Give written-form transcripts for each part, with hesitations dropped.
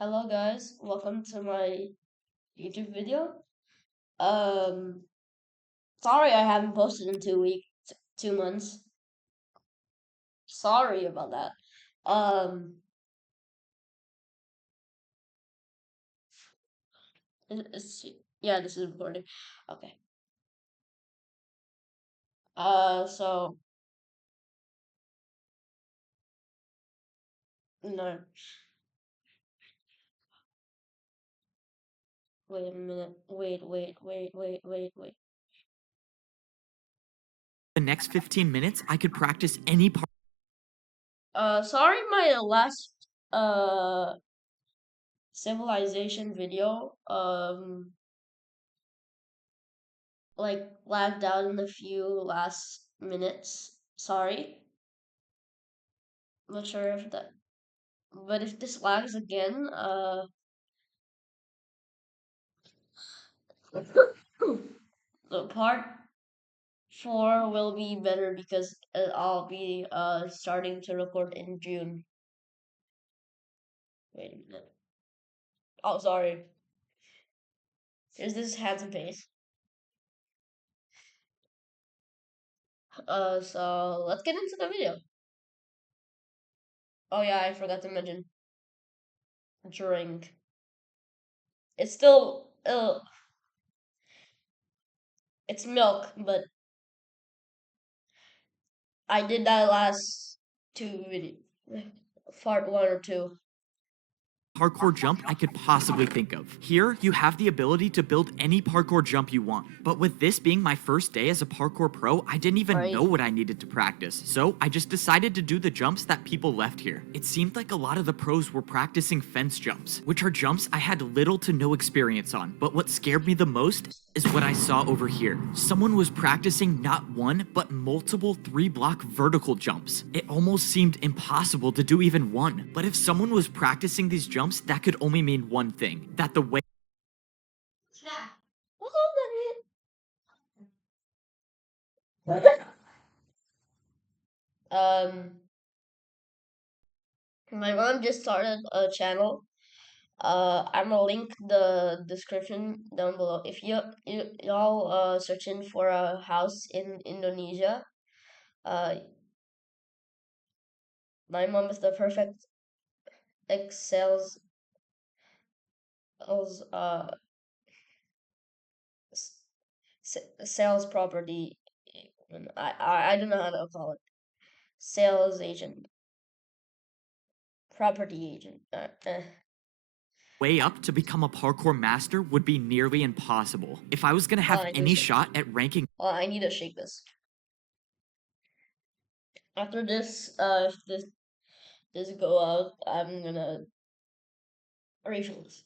Hello guys, welcome to my YouTube video. Um, Sorry I haven't posted in 2 weeks, 2 months. Sorry about that. Um, it's, yeah, this is recording. Okay. So no, wait a minute. Wait. The next 15 minutes, I could practice any part. Sorry, my last civilization video like lagged out in a few last minutes. Sorry. Not sure if that. But if this lags again, the part 4 will be better because I'll be starting to record in June. Wait a minute. Oh, sorry. Here's this handsome face. So let's get into the video. Oh yeah, I forgot to mention drink. It's still it's milk, but I did that last two video, part 1 or 2. Parkour jump I could possibly think of. Here, you have the ability to build any parkour jump you want. But with this being my first day as a parkour pro, I didn't even Right. know what I needed to practice. So I just decided to do the jumps that people left here. It seemed like a lot of the pros were practicing fence jumps, which are jumps I had little to no experience on. But what scared me the most is what I saw over here. Someone was practicing not one, but multiple 3-block vertical jumps. It almost seemed impossible to do even one. But if someone was practicing these jumps, that could only mean one thing, that the way Um, my mom just started a channel. I'm gonna link the description down below. If y'all searching for a house in Indonesia, uh, my mom is the perfect excels uh sales property. I don't know how to call it. Sales agent, property agent. way up to become a parkour master would be nearly impossible. If I was gonna have I need to any shake. shot at ranking I need to shake this. After this, if this go out, I'm gonna refill this.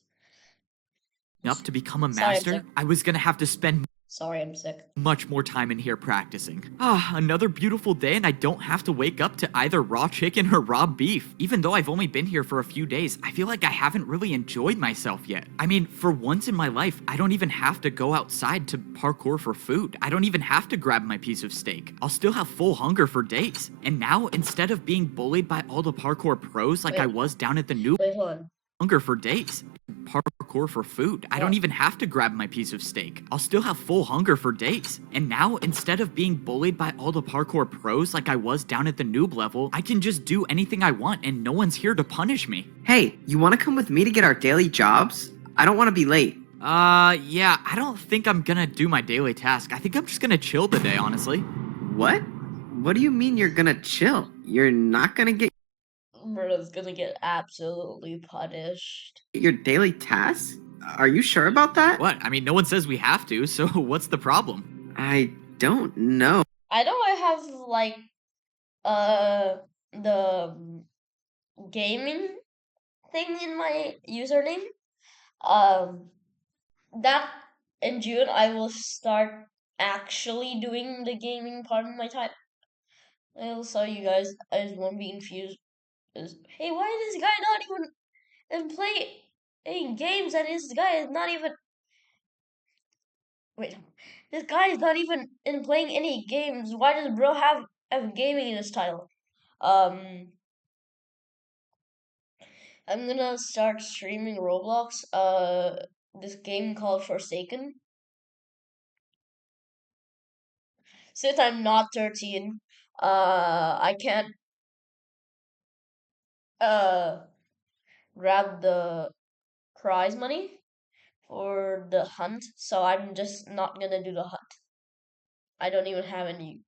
up to become a Sorry, I'm sick. master, I was gonna have to spend Sorry, I'm sick. much more time in here practicing. Another beautiful day and I don't have to wake up to either raw chicken or raw beef. Even though I've only been here for a few days, I feel like I haven't really enjoyed myself yet. I mean, for once in my life, I don't even have to go outside to parkour for food. I don't even have to grab my piece of steak. I'll still have full hunger for days. And now, instead of being bullied by all the parkour pros like I Wait, was down at the new wait, hold on. hunger for days. Parkour for food. I don't What? even have to grab my piece of steak. I'll still have full hunger for days. And now, instead of being bullied by all the parkour pros like I was down at the noob level, I can just do anything I want and no one's here to punish me. Hey, you want to come with me to get our daily jobs? I don't want to be late. Yeah, I don't think I'm gonna do my daily task. I think I'm just gonna chill today, honestly. What? What do you mean you're gonna chill? You're not gonna get Murder's gonna get absolutely punished. your daily tasks? Are you sure about that? What? I mean, no one says we have to, so what's the problem? I don't know. I know I have like uh the gaming thing in my username. Um, that in June I will start actually doing the gaming part of my time. I'll show you guys. I just won't be confused. Hey, why is this guy not even in playing games? And this guy is not even. Wait, this guy is not even in playing any games. Why does bro have gaming in his title? Um, I'm gonna start streaming Roblox. This game called Forsaken. Since I'm not 13, I can't uh grab the prize money for the hunt, so I'm just not gonna do the hunt. I don't even have anything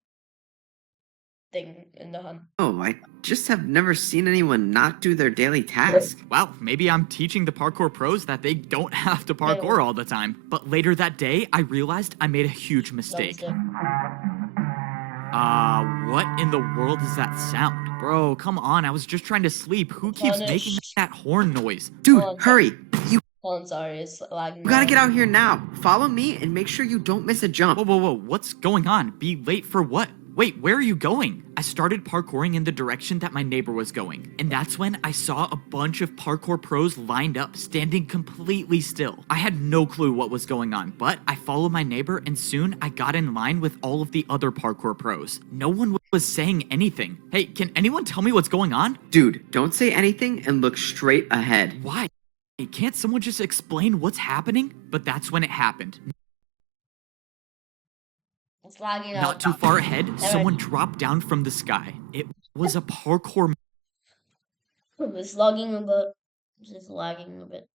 in the hunt. Oh, I just have never seen anyone not do their daily task. Wow, maybe I'm teaching the parkour pros that they don't have to parkour No, all the time. But later that day, I realized I made a huge mistake. thumbstick. What in the world is that sound? Bro, come on, I was just trying to sleep. Who keeps making Punished. that horn noise? Dude, Oh, I'm hurry! You Oh, I'm sorry, it's lagging gotta get out. out here now. Follow me and make sure you don't miss a jump. Whoa, whoa, whoa, what's going on? Be late for what? Wait, where are you going? I started parkouring in the direction that my neighbor was going, and that's when I saw a bunch of parkour pros lined up, standing completely still. I had no clue what was going on, but I followed my neighbor, and soon I got in line with all of the other parkour pros. No one was saying anything. Hey, can anyone tell me what's going on? Dude, don't say anything and look straight ahead. Why? Can't someone just explain what's happening? But that's when it happened. It's lagging out. Not too far ahead, Alright. someone dropped down from the sky. It was a parkour It's lagging a bit. It's lagging a bit.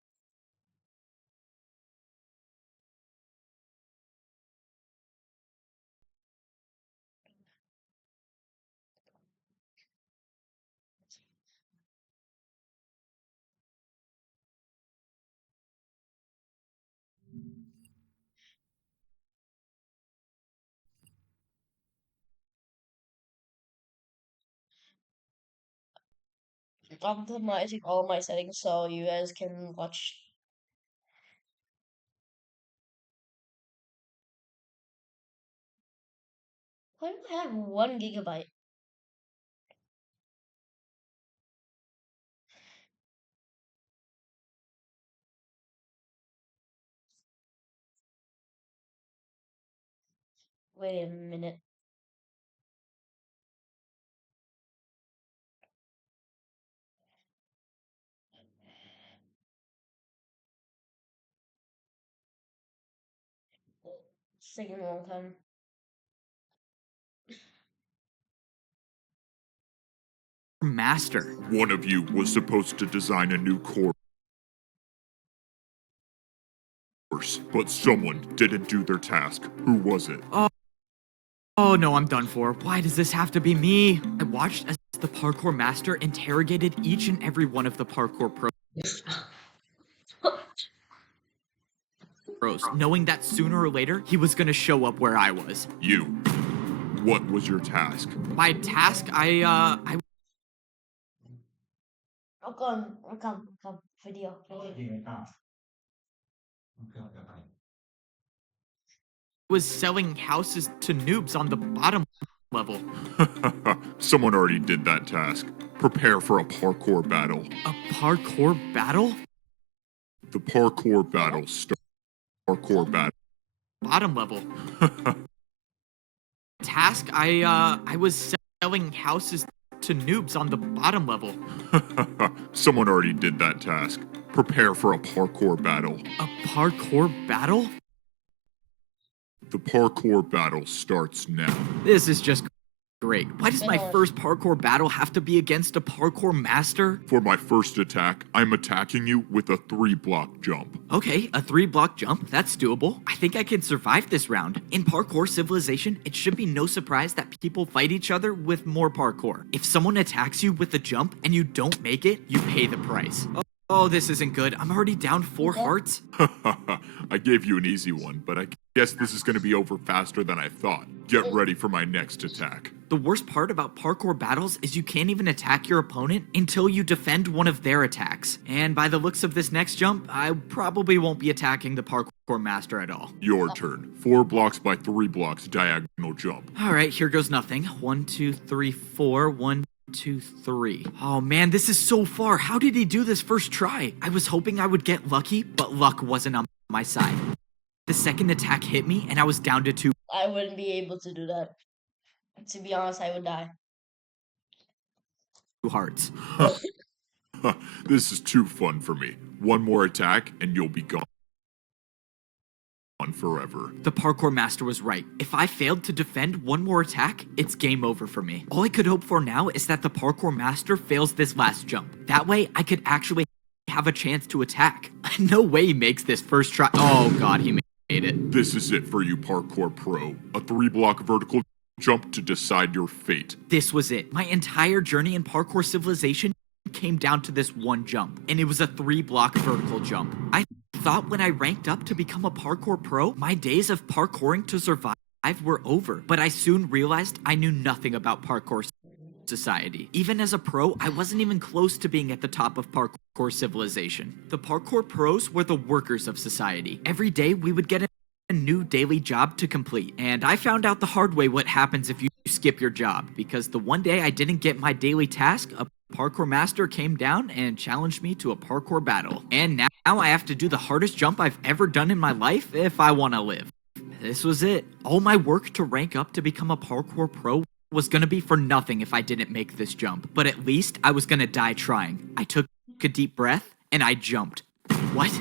Optimizing all my settings so you guys can watch. Why do I have 1 GB? Wait a minute. It's taking a long time. master. One of you was supposed to design a new course, but someone didn't do their task. Who was it? Oh no, I'm done for. Why does this have to be me? I watched as the parkour master interrogated each and every one of the parkour pros, knowing that sooner or later he was gonna show up where I was. You. What was your task? My task, I Welcome, video. was selling houses to noobs on the bottom level. Someone already did that task. Prepare for a parkour battle. A parkour battle? The parkour battle starts. Parkour battle. Bottom level. Task, I was selling houses to noobs on the bottom level. Someone already did that task. Prepare for a parkour battle. A parkour battle? The parkour battle starts now. This is just great. Why does my Yeah. first parkour battle have to be against a parkour master? For my first attack, I'm attacking you with a 3-block jump. Okay, a 3-block jump, that's doable. I think I can survive this round. In parkour civilization, it should be no surprise that people fight each other with more parkour. If someone attacks you with a jump and you don't make it, you pay the price. Oh, this isn't good. I'm already down 4 hearts. I gave you an easy one, but I guess this is going to be over faster than I thought. Get ready for my next attack. The worst part about parkour battles is you can't even attack your opponent until you defend one of their attacks. And by the looks of this next jump, I probably won't be attacking the parkour master at all. Your turn. 4 blocks by 3 blocks diagonal jump. Alright, here goes nothing. 1, 2, 3, 4. 1, 2, 3. Oh man, this is so far. How did he do this first try? I was hoping I would get lucky, but luck wasn't on my side. The second attack hit me, and I was down to 2 I wouldn't be able to do that. To be honest, I would die. hearts. This is too fun for me. One more attack and you'll be gone forever. The parkour master was right. If I failed to defend one more attack, it's game over for me. All I could hope for now is that the parkour master fails this last jump. That way, I could actually have a chance to attack. No way he makes this first try. Oh god, he made it. This is it for you, parkour pro. A 3-block vertical jump to decide your fate. This was it. My entire journey in parkour civilization came down to this one jump, and it was a 3-block vertical jump. I thought when I ranked up to become a parkour pro, my days of parkouring to survive were over, but I soon realized I knew nothing about parkour society. Even as a pro, I wasn't even close to being at the top of parkour civilization. The parkour pros were the workers of society. Every day we would get a new daily job to complete, and I found out the hard way what happens if you skip your job, because the one day I didn't get my daily task, a parkour master came down and challenged me to a parkour battle. And now I have to do the hardest jump I've ever done in my life if I want to live. This was it. All my work to rank up to become a parkour pro was gonna be for nothing if I didn't make this jump, but at least I was gonna die trying. I took a deep breath and I jumped. What?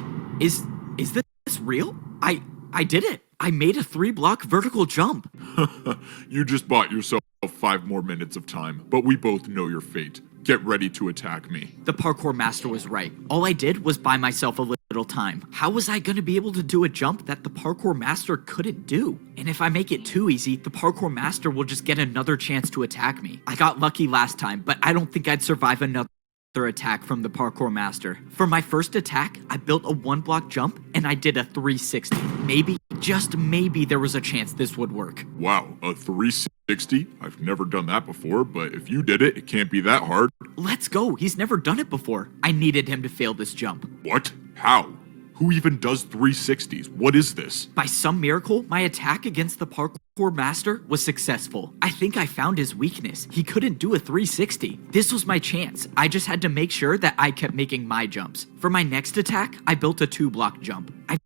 Is this real? I did it. I made a 3-block vertical jump. You just bought yourself 5 more minutes of time, but we both know your fate. Get ready to attack me. The parkour master was right. All I did was buy myself a little time. How was I gonna be able to do a jump that the parkour master couldn't do? And if I make it too easy, the parkour master will just get another chance to attack me. I got lucky last time, but I don't think I'd survive another attack from the parkour master. For my first attack, I built a 1-block jump and I did a 360. Maybe, just maybe, there was a chance this would work. Wow, a 360? I've never done that before, but if you did it, it can't be that hard. Let's go. He's never done it before. I needed him to fail this jump. What? How? Who even does 360s? What is this? By some miracle, my attack against the parkour master was successful. I think I found his weakness. He couldn't do a 360. This was my chance. I just had to make sure that I kept making my jumps. For my next attack, I built a 2-block jump. I've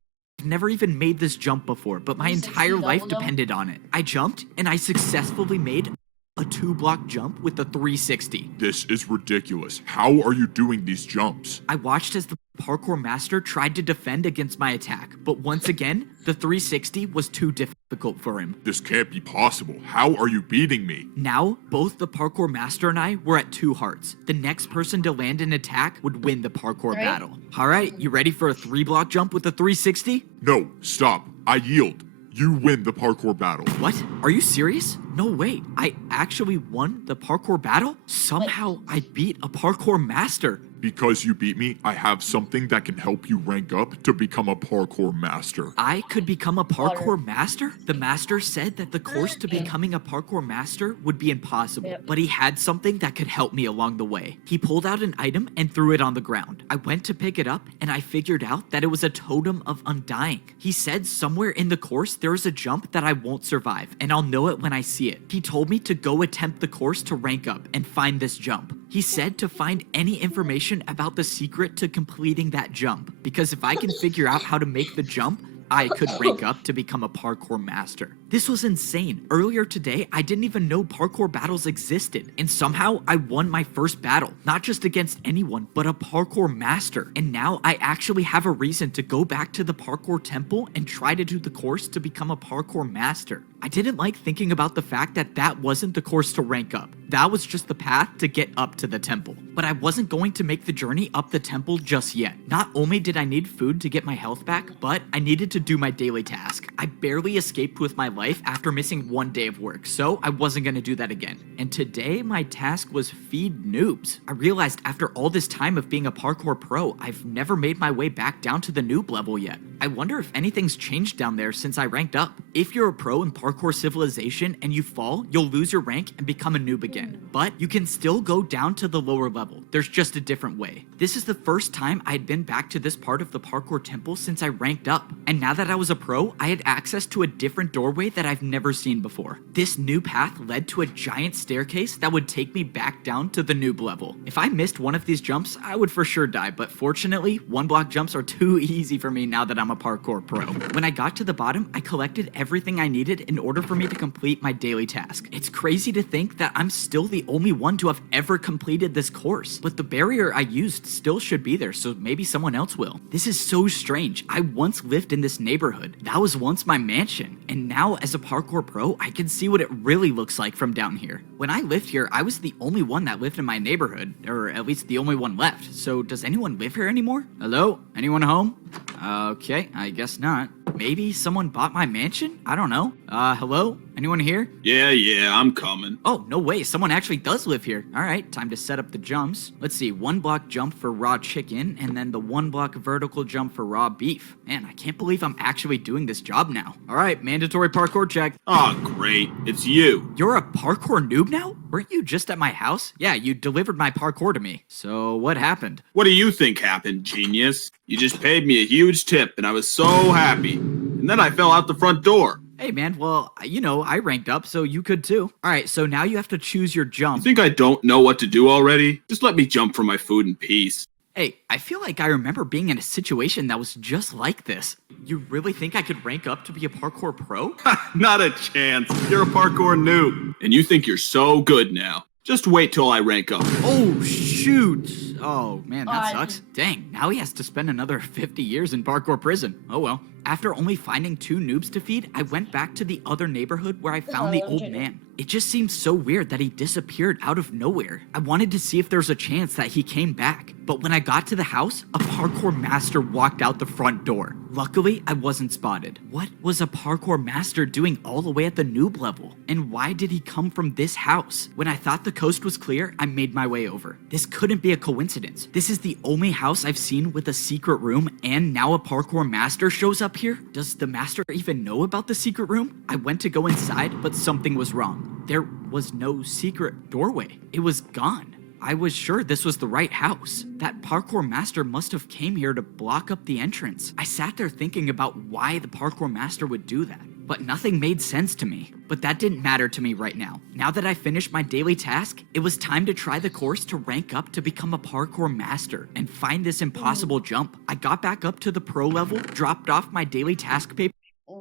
never even made this jump before, but my 360 entire life double jump? depended on it. I jumped, and I successfully made a 2-block jump with the 360. This is ridiculous. How are you doing these jumps? I watched as the parkour master tried to defend against my attack, but once again, the 360 was too difficult for him. This can't be possible. How are you beating me? Now, both the parkour master and I were at 2 hearts. The next person to land an attack would win the parkour Right. battle. Alright, you ready for a 3-block jump with a 360? No, stop. I yield. You win the parkour battle. What? Are you serious? No way. I actually won the parkour battle? Somehow I beat a parkour master. Because you beat me, I have something that can help you rank up to become a parkour master. I could become a parkour master? The master said that the course to becoming a parkour master would be impossible, Yep. but he had something that could help me along the way. He pulled out an item and threw it on the ground. I went to pick it up and I figured out that it was a totem of undying. He said somewhere in the course there is a jump that I won't survive, and I'll know it when I see it. He told me to go attempt the course to rank up and find this jump. He said to find any information about the secret to completing that jump, because if I can figure out how to make the jump, I could rank up to become a parkour master. This was insane. Earlier today, I didn't even know parkour battles existed, and somehow I won my first battle, not just against anyone, but a parkour master. And now I actually have a reason to go back to the parkour temple and try to do the course to become a parkour master. I didn't like thinking about the fact that that wasn't the course to rank up. That was just the path to get up to the temple. But I wasn't going to make the journey up the temple just yet. Not only did I need food to get my health back, but I needed to do my daily task. I barely escaped with my life after missing 1 day of work, so I wasn't gonna do that again. And today my task was feed noobs. I realized after all this time of being a parkour pro, I've never made my way back down to the noob level yet. I wonder if anything's changed down there since I ranked up. If you're a pro in parkour civilization and you fall, you'll lose your rank and become a noob again. But you can still go down to the lower level. There's just a different way. This is the first time I had been back to this part of the parkour temple since I ranked up. And now that I was a pro, I had access to a different doorway way that I've never seen before. This new path led to a giant staircase that would take me back down to the noob level. If I missed one of these jumps, I would for sure die, but fortunately, one block jumps are too easy for me now that I'm a parkour pro. When I got to the bottom, I collected everything I needed in order for me to complete my daily task. It's crazy to think that I'm still the only one to have ever completed this course, but the barrier I used still should be there, so maybe someone else will. This is so strange. I once lived in this neighborhood. That was once my mansion, and now as a parkour pro, I can see what it really looks like from down here. When I lived here, I was the only one that lived in my neighborhood, or at least the only one left. So does anyone live here anymore? Hello? Anyone home? Okay, I guess not. Maybe someone bought my mansion? I don't know. Hello? Anyone here? Yeah, I'm coming. Oh, no way. Someone actually does live here. All right, time to set up the jumps. Let's see, 1 block jump for raw chicken, and then the 1 block vertical jump for raw beef. Man, I can't believe I'm actually doing this job now. All right, mandatory parkour check. Oh, great. It's you. You're a parkour noob now? Weren't you just at my house? Yeah, you delivered my parkour to me. So what happened? What do you think happened, genius? You just paid me a huge tip, and I was so happy. And then I fell out the front door. Hey man, well, you know, I ranked up, so you could too. All right, so now you have to choose your You jump. think I don't know what to do already? Just let me jump for my food in peace. Hey, I feel like I remember being in a situation that was just like this. You really think I could rank up to be a parkour pro? Not a chance. You're a parkour noob. And you think you're so good now. Just wait till I rank up. Oh, shoot. Oh, man, that Uh, sucks. Dang, now he has to spend another 50 years in parkour prison. Oh well. After only finding 2 noobs to feed, I went back to the other neighborhood where I found the old man. It just seems so weird that he disappeared out of nowhere. I wanted to see if there's a chance that he came back. But when I got to the house, a parkour master walked out the front door. Luckily, I wasn't spotted. What was a parkour master doing all the way at the noob level? And why did he come from this house? When I thought the coast was clear, I made my way over. This couldn't be a coincidence. This is the only house I've seen with a secret room, and now a parkour master shows up here? Does the master even know about the secret room? I went to go inside, but something was wrong. There was no secret doorway. It was gone. I was sure this was the right house. That parkour master must have came here to block up the entrance. I sat there thinking about why the parkour master would do that, but nothing made sense to me. But that didn't matter to me right now. Now that I finished my daily task, it was time to try the course to rank up to become a parkour master and find this impossible jump. I got back up to the pro level, dropped off my daily task paper,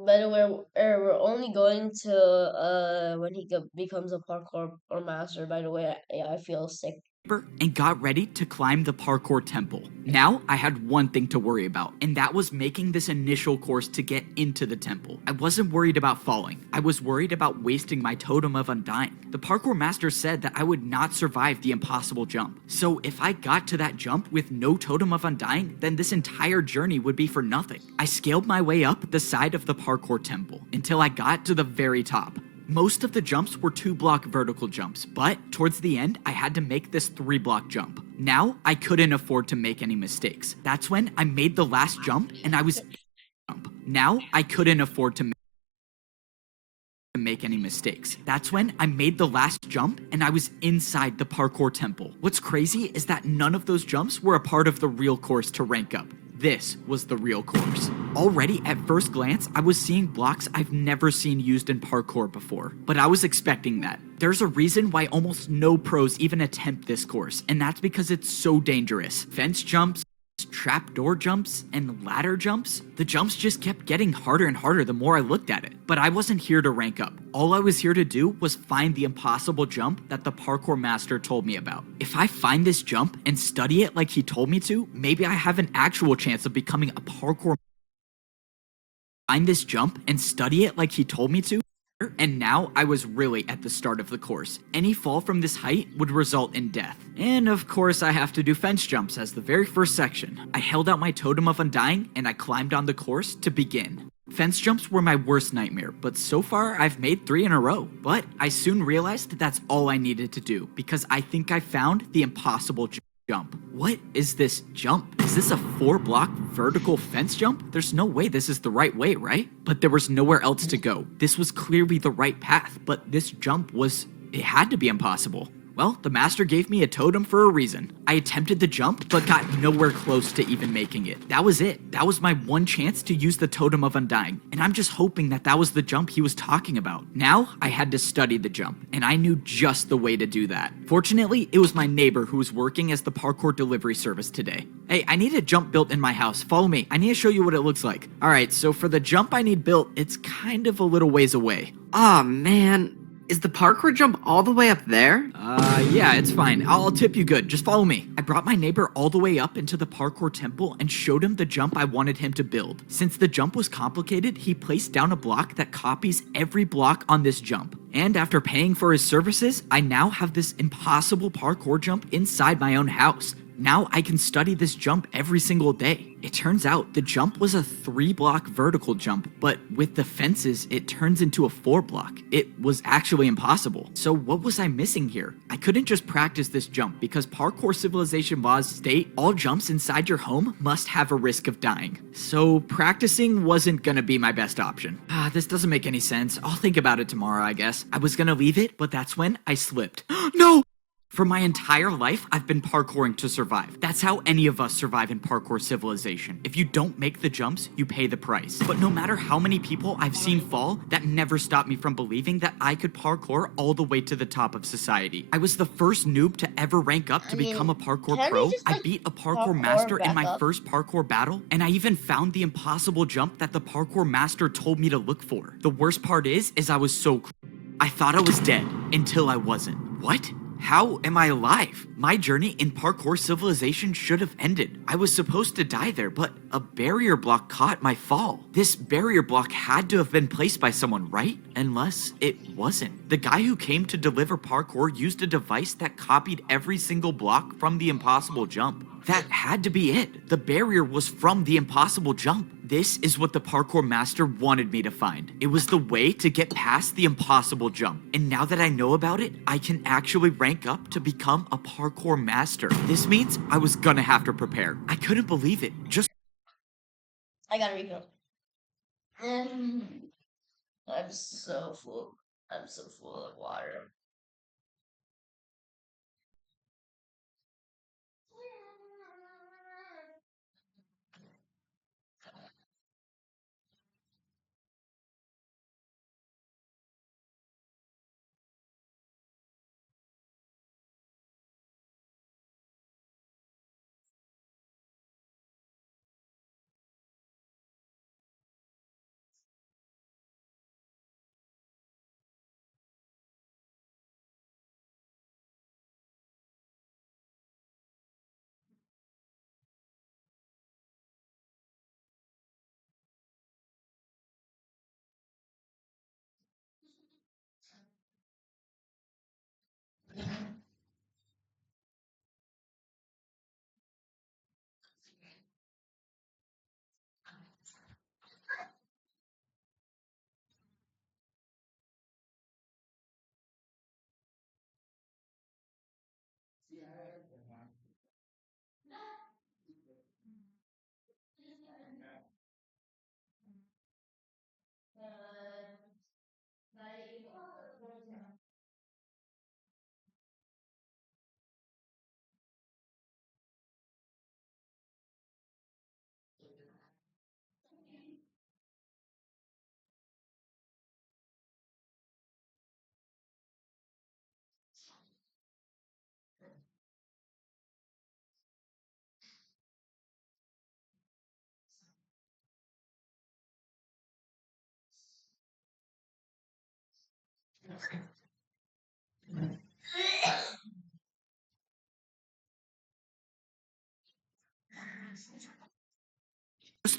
By the way, we're only going to when he becomes a parkour or master. By the way, I feel sick. and got ready to climb the parkour temple. Now I had one thing to worry about, and that was making this initial course to get into the temple. I wasn't worried about falling. I was worried about wasting my totem of undying. The parkour master said that I would not survive the impossible jump. So if I got to that jump with no totem of undying, then this entire journey would be for nothing. I scaled my way up the side of the parkour temple until I got to the very top. Most of the jumps were 2-block vertical jumps, but towards the end, I had to make this 3-block jump. Now, I couldn't afford to make any mistakes. That's when I made the last jump, and I was Now, I couldn't afford to make any mistakes. That's when I made the last jump, and I was inside the parkour temple. What's crazy is that none of those jumps were a part of the real course to rank up. This was the real course. Already at first glance, I was seeing blocks I've never seen used in parkour before, but I was expecting that. There's a reason why almost no pros even attempt this course, and that's because it's so dangerous. Fence jumps, trapdoor jumps, and ladder jumps. The jumps just kept getting harder and harder the more I looked at it. But I wasn't here to rank up. All I was here to do was find the impossible jump that the parkour master told me about. If I find this jump and study it like he told me to, maybe I have an actual chance of becoming a parkour. Find this jump and study it like he told me to, and now I was really at the start of the course. Any fall from this height would result in death. And of course I have to do fence jumps as the very first section. I held out my totem of undying and I climbed on the course to begin. Fence jumps were my worst nightmare, but so far I've made 3 in a row. But I soon realized that that's all I needed to do, because I think I found the impossible jump. What is this jump? Is this a 4-block vertical fence jump? There's no way this is the right way, right? But there was nowhere else to go. This was clearly the right path, but this jump it had to be impossible. Well, the master gave me a totem for a reason. I attempted the jump, but got nowhere close to even making it. That was it. That was my one chance to use the totem of undying, and I'm just hoping that that was the jump he was talking about. Now, I had to study the jump, and I knew just the way to do that. Fortunately, it was my neighbor who was working as the parkour delivery service today. Hey, I need a jump built in my house. Follow me. I need to show you what it looks like. Alright, so for the jump I need built, it's kind of a little ways away. Aw, man. Is the parkour jump all the way up there? Yeah, it's fine. I'll tip you good. Just follow me. I brought my neighbor all the way up into the parkour temple and showed him the jump I wanted him to build. Since the jump was complicated, he placed down a block that copies every block on this jump. And after paying for his services, I now have this impossible parkour jump inside my own house. Now I can study this jump every single day. It turns out the jump was a 3-block vertical jump, but with the fences, it turns into a 4-block. It was actually impossible. So what was I missing here? I couldn't just practice this jump because parkour civilization laws state all jumps inside your home must have a risk of dying. So practicing wasn't gonna be my best option. This doesn't make any sense. I'll think about it tomorrow, I guess. I was gonna leave it, but that's when I slipped. No! For my entire life, I've been parkouring to survive. That's how any of us survive in parkour civilization. If you don't make the jumps, you pay the price. But no matter how many people I've seen fall, that never stopped me from believing that I could parkour all the way to the top of society. I was the first noob to ever rank up to become a parkour can't pro. we just, I like, beat a parkour parkour master in back my up? first parkour battle, and I even found the impossible jump that the parkour master told me to look for. The worst part is I was so I thought I was dead until I wasn't. What? How am I alive? My journey in parkour civilization should have ended. I was supposed to die there, but a barrier block caught my fall. This barrier block had to have been placed by someone, right? Unless it wasn't. The guy who came to deliver parkour used a device that copied every single block from the impossible jump. That had to be it. The barrier was from the impossible jump. This is what the parkour master wanted me to find. It was the way to get past the impossible jump. And now that I know about it, I can actually rank up to become a parkour master. This means I was gonna have to prepare. I couldn't believe it. Just I gotta refill. I'm so full. I'm so full of water.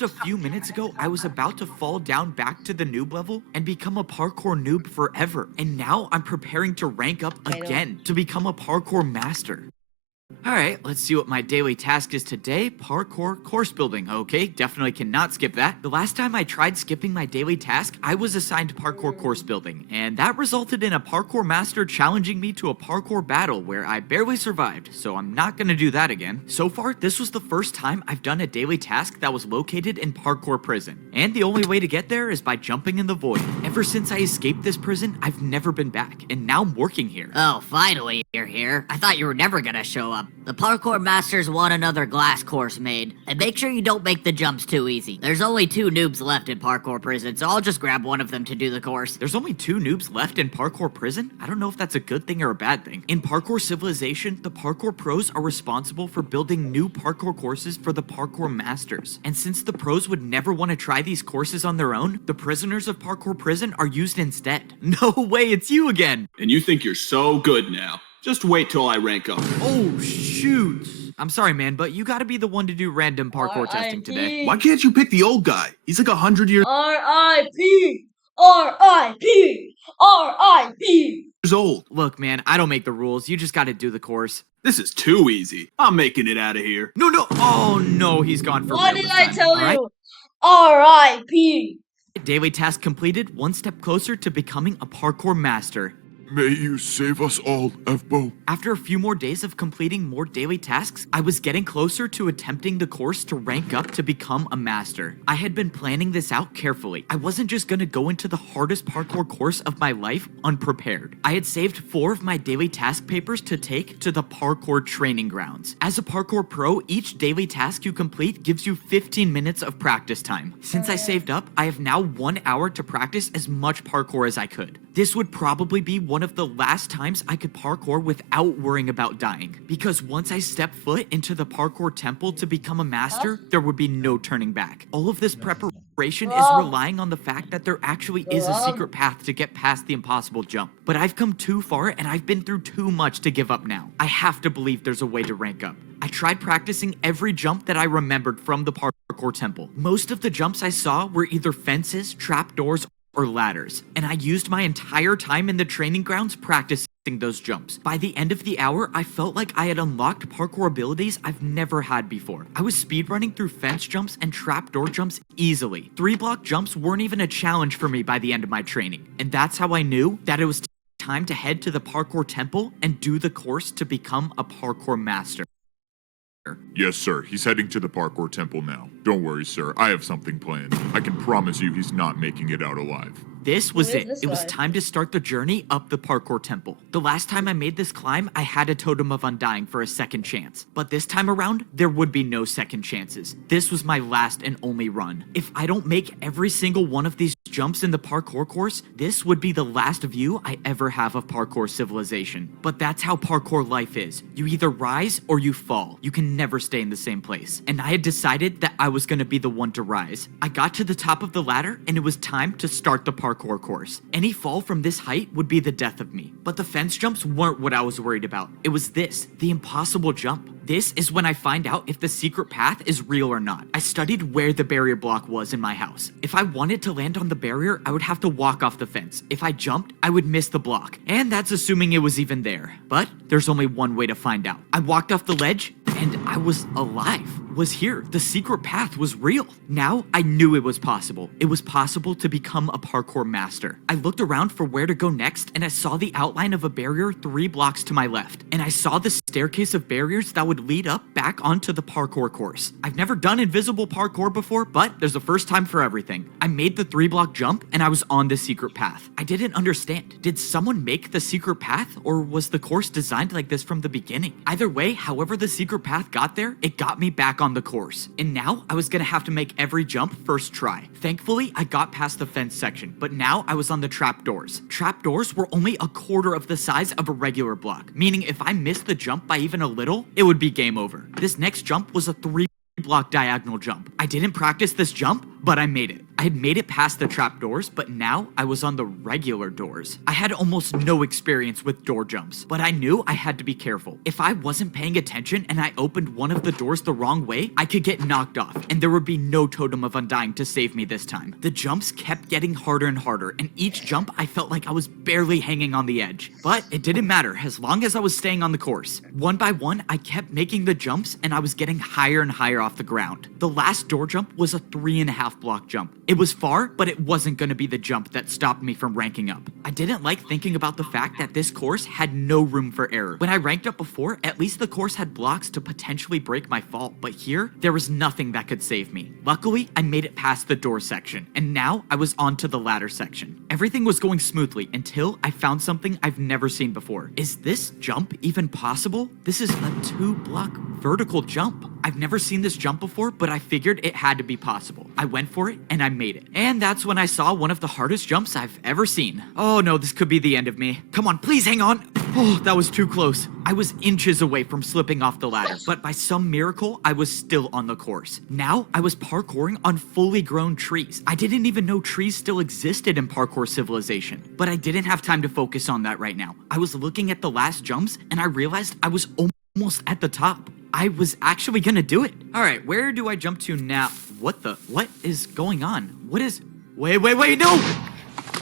a few minutes ago, I was about to fall down back to the noob level and become a parkour noob forever. And now I'm preparing to rank up I know. again to become a parkour master. Alright, let's see what my daily task is today. Parkour course building. Okay, definitely cannot skip that. The last time I tried skipping my daily task, I was assigned parkour course building, and that resulted in a parkour master challenging me to a parkour battle where I barely survived, so I'm not gonna do that again. So far, this was the first time I've done a daily task that was located in parkour prison, and the only way to get there is by jumping in the void. Ever since I escaped this prison, I've never been back, and now I'm working here. Oh, finally you're here. I thought you were never gonna show up. The parkour masters want another glass course made, and make sure you don't make the jumps too easy. There's only 2 noobs left in parkour prison, so I'll just grab one of them to do the course. There's only 2 noobs left in parkour prison? I don't know if that's a good thing or a bad thing. In parkour civilization, the parkour pros are responsible for building new parkour courses for the parkour masters. And since the pros would never want to try these courses on their own, the prisoners of parkour prison are used instead. No way, it's you again! And you think you're so good now. Just wait till I rank up. Oh, shoot. I'm sorry, man, but you gotta be the one to do random parkour testing today. Why can't you pick the old guy? He's like 100 years R.I.P. R.I.P. R.I.P. old. Look, man, I don't make the rules. You just gotta do the course. This is too easy. I'm making it out of here. No, no. Oh, no, he's gone for What real did this I time. tell All right? you? R.I.P. Daily task completed, one step closer to becoming a parkour master. May you save us all, Evbo. After a few more days of completing more daily tasks, I was getting closer to attempting the course to rank up to become a master. I had been planning this out carefully. I wasn't just gonna go into the hardest parkour course of my life unprepared. I had saved 4 of my daily task papers to take to the parkour training grounds. As a parkour pro, each daily task you complete gives you 15 minutes of practice time. Since I saved up, I have now 1 hour to practice as much parkour as I could. This would probably be one of the last times I could parkour without worrying about dying. Because once I step foot into the parkour temple to become a master, there would be no turning back. All of this preparation is relying on the fact that there actually is a secret path to get past the impossible jump. But I've come too far and I've been through too much to give up now. I have to believe there's a way to rank up. I tried practicing every jump that I remembered from the parkour temple. Most of the jumps I saw were either fences, trapdoors, or ladders, and I used my entire time in the training grounds practicing those jumps. By the end of the hour, I felt like I had unlocked parkour abilities I've never had before. I was speedrunning through fence jumps and trapdoor jumps easily. 3-block jumps weren't even a challenge for me by the end of my training, and that's how I knew that it was time to head to the parkour temple and do the course to become a parkour master. Yes, sir. He's heading to the parkour temple now. Don't worry, sir. I have something planned. I can promise you he's not making it out alive. This was Who is it. this It was guy? time to start the journey up the parkour temple. The last time I made this climb, I had a totem of undying for a second chance. But this time around, there would be no second chances. This was my last and only run. If I don't make every single one of these jumps in the parkour course, this would be the last view I ever have of parkour civilization. But that's how parkour life is. You either rise or you fall. You can never stay in the same place. And I had decided that I was gonna be the one to rise. I got to the top of the ladder and it was time to start the parkour course. Any fall from this height would be the death of me. But the fence jumps weren't what I was worried about. It was this, the impossible jump. This is when I find out if the secret path is real or not. I studied where the barrier block was in my house. If I wanted to land on the barrier, I would have to walk off the fence. If I jumped, I would miss the block. And that's assuming it was even there. But there's only one way to find out. I walked off the ledge and I was alive. Was here. The secret path was real. Now I knew it was possible. It was possible to become a parkour master. I looked around for where to go next and I saw the outline of a barrier 3 blocks to my left. And I saw the staircase of barriers that would lead up back onto the parkour course. I've never done invisible parkour before, but there's a first time for everything. I made the 3-block jump and I was on the secret path. I didn't understand. Did someone make the secret path or was the course designed like this from the beginning? Either way, however the secret path got there, it got me back on the course. And now I was gonna have to make every jump first try. Thankfully, I got past the fence section, but now I was on the trapdoors. Trapdoors were only a quarter of the size of a regular block, meaning if I missed the jump by even a little, it would be game over. This next jump was a 3-block diagonal jump. I didn't practice this jump, but I made it. I had made it past the trap doors, but now I was on the regular doors. I had almost no experience with door jumps, but I knew I had to be careful. If I wasn't paying attention and I opened one of the doors the wrong way, I could get knocked off, and there would be no totem of undying to save me this time. The jumps kept getting harder and harder, and each jump I felt like I was barely hanging on the edge. But it didn't matter as long as I was staying on the course. One by one, I kept making the jumps, and I was getting higher and higher off the ground. The last door jump was a 3.5 block jump. It was far, but it wasn't going to be the jump that stopped me from ranking up. I didn't like thinking about the fact that this course had no room for error. When I ranked up before, at least the course had blocks to potentially break my fall, but here, there was nothing that could save me. Luckily, I made it past the door section, and now I was on to the ladder section. Everything was going smoothly until I found something I've never seen before. Is this jump even possible? This is a 2-block vertical jump. I've never seen this jump before, but I figured it had to be possible. I went for it, and I made it. And that's when I saw one of the hardest jumps I've ever seen. Oh no, this could be the end of me. Come on, please hang on. Oh, that was too close. I was inches away from slipping off the ladder, but by some miracle, I was still on the course. Now, I was parkouring on fully grown trees. I didn't even know trees still existed in parkour civilization, but I didn't have time to focus on that right now. I was looking at the last jumps, and I realized I was almost at the top. I was actually gonna do it. All right, where do I jump to now? What is going on? Wait, no!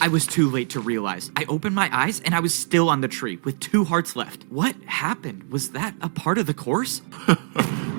I was too late to realize. I opened my eyes and I was still on the tree with 2 hearts left. What happened? Was that a part of the course?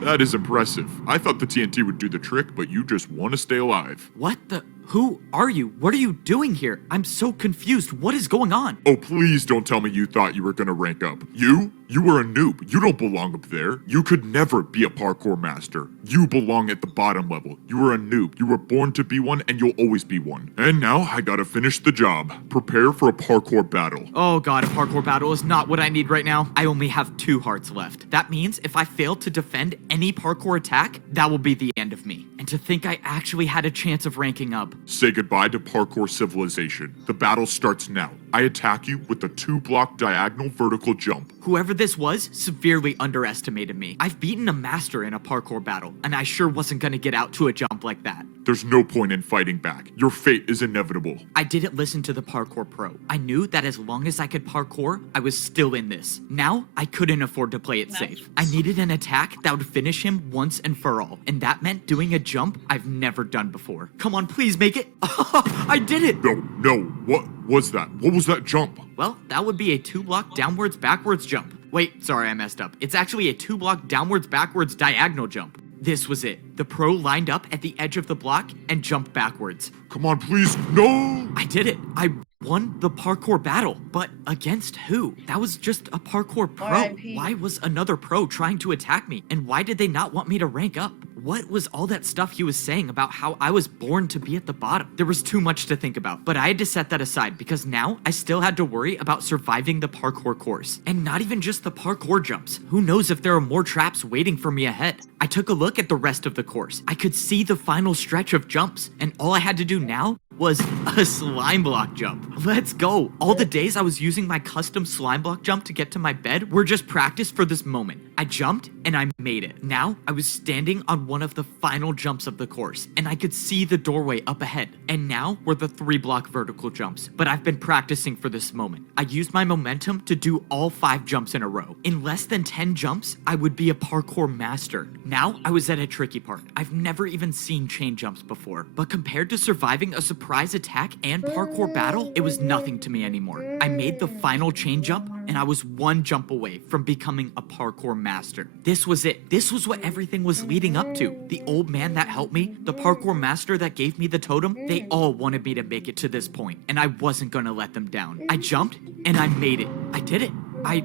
That is impressive. I thought the TNT would do the trick, but you just want to stay alive. What the? Who are you? What are you doing here? I'm so confused. What is going on? Oh, please don't tell me you thought you were gonna rank up. You were a noob. You don't belong up there. You could never be a parkour master. You belong at the bottom level. You were a noob. You were born to be one, and you'll always be one. And now I gotta finish the job. Prepare for a parkour battle. Oh god, a parkour battle is not what I need right now. I only have 2 hearts left. That means if I fail to defend any parkour attack, that will be the end of me. And to think I actually had a chance of ranking up. Say goodbye to parkour civilization. The battle starts now. I attack you with a 2-block diagonal vertical jump. Whoever this was severely underestimated me. I've beaten a master in a parkour battle, and I sure wasn't gonna get out to a jump like that. There's no point in fighting back. Your fate is inevitable. I didn't listen to the parkour pro. I knew that as long as I could parkour, I was still in this. Now, I couldn't afford to play it safe. I needed an attack that would finish him once and for all, and that meant doing a jump I've never done before. Come on, please make it. I did it! No, what was that? What was that jump? Well, that would be a 2-block downwards backwards jump. Wait, sorry, I messed up. It's actually a 2-block downwards backwards diagonal jump. This was it. The pro lined up at the edge of the block and jumped backwards. Come on, please, no! I did it. I won the parkour battle. But against who? That was just a parkour pro. R.I.P. Why was another pro trying to attack me? And why did they not want me to rank up? What was all that stuff he was saying about how I was born to be at the bottom? There was too much to think about, but I had to set that aside because now I still had to worry about surviving the parkour course. And not even just the parkour jumps. Who knows if there are more traps waiting for me ahead? I took a look at the rest of the course. I could see the final stretch of jumps, and all I had to do now was a slime block jump. Let's go. All the days I was using my custom slime block jump to get to my bed were just practice for this moment. I jumped and I made it. Now I was standing on one of the final jumps of the course and I could see the doorway up ahead. And now were the 3-block vertical jumps. But I've been practicing for this moment. I used my momentum to do all 5 jumps in a row. In less than 10 jumps, I would be a parkour master. Now I was at a tricky part. I've never even seen chain jumps before. But compared to surviving a surprise attack and parkour battle, it was nothing to me anymore. I made the final chain jump and I was 1 jump away from becoming a parkour master. This was it. This was what everything was leading up to. The old man that helped me, the parkour master that gave me the totem, they all wanted me to make it to this point, and I wasn't gonna let them down. I jumped and I made it. I did it. I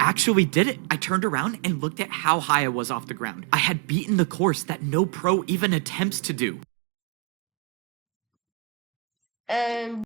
actually did it. I turned around and looked at how high I was off the ground. I had beaten the course that no pro even attempts to do. And